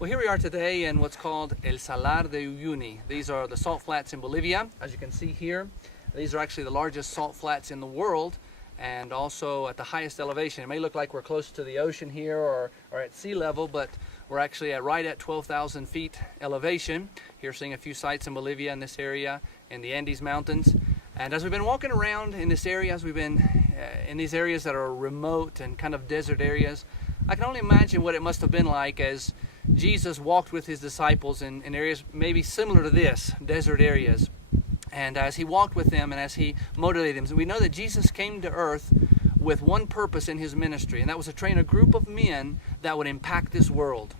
Well, here we are today in what's called El Salar de Uyuni. These are the salt flats in Bolivia. As you can see here, these are actually the largest salt flats in the world and also at the highest elevation. It may look like we're close to the ocean here or at sea level, but we're actually right at 12,000 feet elevation. Here seeing a few sites in Bolivia in this area in the Andes Mountains. And as we've been walking around in this area, as we've been in these areas that are remote and kind of desert areas, I can only imagine what it must have been like as Jesus walked with his disciples in areas maybe similar to this, desert areas. And as he walked with them and as he motivated them, we know that Jesus came to earth with one purpose in his ministry, and that was to train a group of men that would impact this world.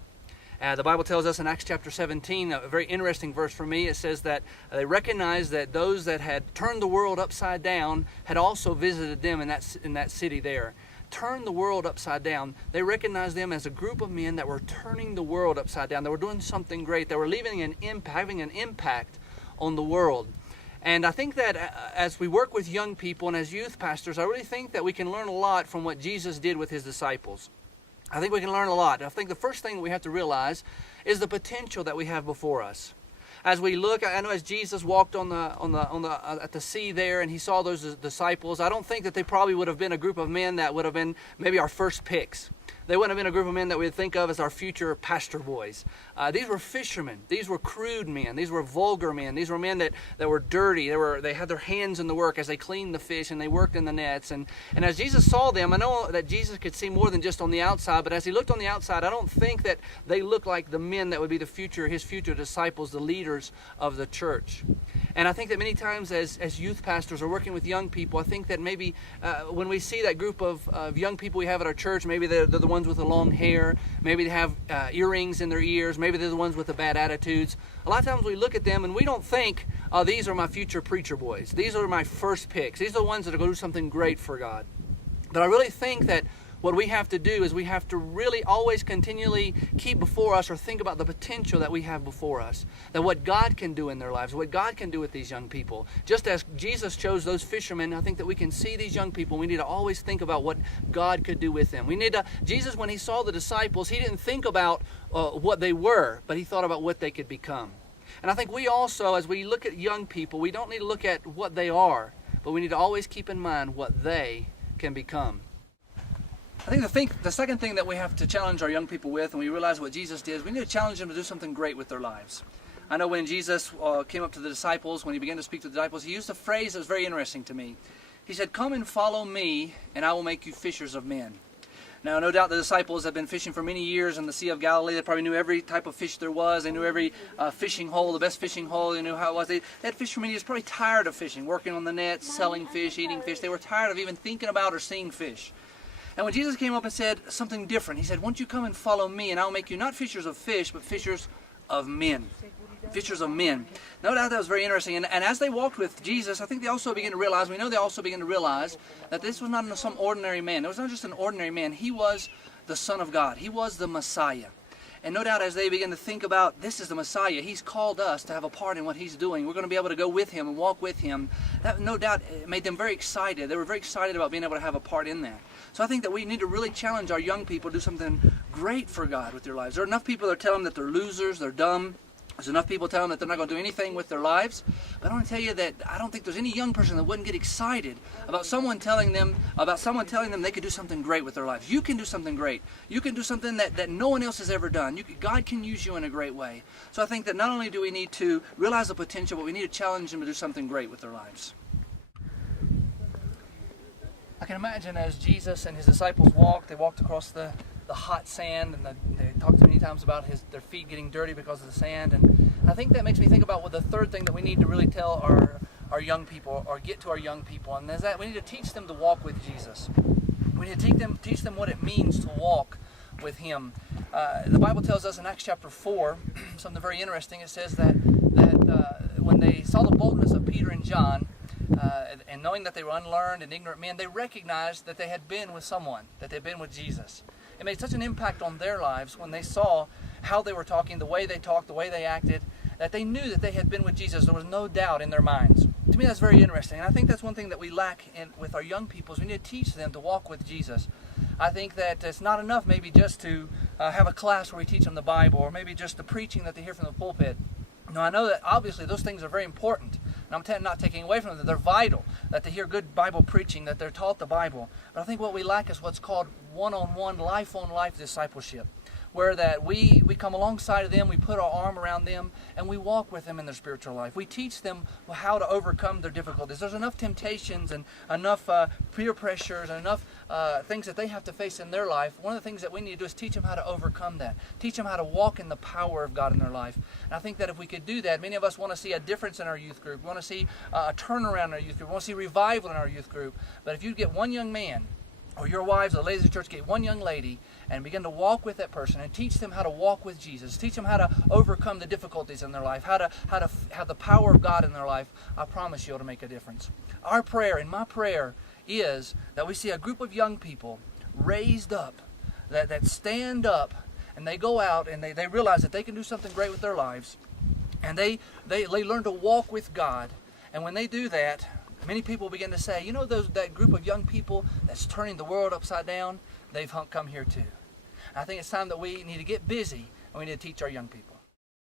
The Bible tells us in Acts chapter 17, a very interesting verse for me. It says that they recognized that those that had turned the world upside down had also visited them in that city there. Turned the world upside down. They recognized them as a group of men that were turning the world upside down. They were doing something great. They were leaving an impact, having an impact on the world. And I think that as we work with young people and as youth pastors, I really think that we can learn a lot from what Jesus did with his disciples. I think we can learn a lot. I think the first thing that we have to realize is the potential that we have before us. As we look, I know as Jesus walked at the sea there and he saw those disciples, I don't think that they probably would have been a group of men that would have been maybe our first picks. They wouldn't have been a group of men that we'd think of as our future pastor boys. These were fishermen. These were crude men. These were vulgar men. These were men that were dirty. They had their hands in the work as they cleaned the fish and they worked in the nets. And as Jesus saw them, I know that Jesus could see more than just on the outside, but as he looked on the outside, I don't think that they looked like the men that would be his future disciples, the leaders of the church. And I think that many times as youth pastors or working with young people, I think that maybe when we see that group of young people we have at our church, maybe they're the ones with the long hair, maybe they have earrings in their ears, maybe they're the ones with the bad attitudes. A lot of times we look at them and we don't think, oh, these are my future preacher boys. These are my first picks. These are the ones that are going to do something great for God. But I really think that what we have to do is we have to really always continually keep before us or think about the potential that we have before us. That what God can do in their lives, what God can do with these young people. Just as Jesus chose those fishermen, I think that we can see these young people. We need to always think about what God could do with them. Jesus, when he saw the disciples, he didn't think about what they were, but he thought about what they could become. And I think we also, as we look at young people, we don't need to look at what they are, but we need to always keep in mind what they can become. I think the second thing that we have to challenge our young people with, and we realize what Jesus did, is we need to challenge them to do something great with their lives. I know when Jesus came up to the disciples, when he began to speak to the disciples, he used a phrase that was very interesting to me. He said, "Come and follow me, and I will make you fishers of men." Now, no doubt the disciples have been fishing for many years in the Sea of Galilee. They probably knew every type of fish there was. They knew every fishing hole, the best fishing hole. They knew how it was. They had fished for many years, probably tired of fishing, working on the nets, selling fish, eating fish. They were tired of even thinking about or seeing fish. And when Jesus came up and said something different, he said, "Won't you come and follow me, and I'll make you not fishers of fish, but fishers of men." Fishers of men. No doubt that was very interesting. And as they walked with Jesus, I think they also began to realize, that this was not some ordinary man. It was not just an ordinary man. He was the Son of God. He was the Messiah. And no doubt as they begin to think about, this is the Messiah, he's called us to have a part in what he's doing. We're going to be able to go with him and walk with him. That no doubt made them very excited. They were very excited about being able to have a part in that. So I think that we need to really challenge our young people to do something great for God with their lives. There are enough people that tell them that they're losers, they're dumb. There's enough people telling them that they're not going to do anything with their lives. But I want to tell you that I don't think there's any young person that wouldn't get excited about someone telling them they could do something great with their lives. You can do something great. You can do something that no one else has ever done. God can use you in a great way. So I think that not only do we need to realize the potential, but we need to challenge them to do something great with their lives. I can imagine as Jesus and his disciples walked, they walked across the hot sand, and they talked many times about their feet getting dirty because of the sand. And I think that makes me think about the third thing that we need to really tell our young people, or get to our young people, and is that we need to teach them to walk with Jesus. We need to teach them what it means to walk with him. The Bible tells us in Acts chapter 4 something very interesting. It says that when they saw the boldness of Peter and John, and knowing that they were unlearned and ignorant men, they recognized that they had been with someone, that they'd been with Jesus. It made such an impact on their lives when they saw how they were talking, the way they talked, the way they acted, that they knew that they had been with Jesus. There was no doubt in their minds. To me, that's very interesting. And I think that's one thing that we lack with our young people is we need to teach them to walk with Jesus. I think that it's not enough maybe just to have a class where we teach them the Bible, or maybe just the preaching that they hear from the pulpit. Now, I know that obviously those things are very important, and I'm not taking away from them, that they're vital, that they hear good Bible preaching, that they're taught the Bible. But I think what we lack is what's called one-on-one, life-on-life discipleship, where that we come alongside of them, we put our arm around them, and we walk with them in their spiritual life. We teach them how to overcome their difficulties. There's enough temptations and enough peer pressures and enough things that they have to face in their life. One of the things that we need to do is teach them how to overcome that. Teach them how to walk in the power of God in their life. And I think that if we could do that, many of us want to see a difference in our youth group. We want to see a turnaround in our youth group. We want to see revival in our youth group. But if you get one young man, or your wives, the ladies of the church, get one young lady and begin to walk with that person and teach them how to walk with Jesus. Teach them how to overcome the difficulties in their life, how to have the power of God in their life. I promise you it'll make a difference. Our prayer, and my prayer, is that we see a group of young people raised up, that stand up, and they go out and they realize that they can do something great with their lives. And they learn to walk with God. And when they do that, many people begin to say, you know, that group of young people that's turning the world upside down, they've come here too. I think it's time that we need to get busy and we need to teach our young people.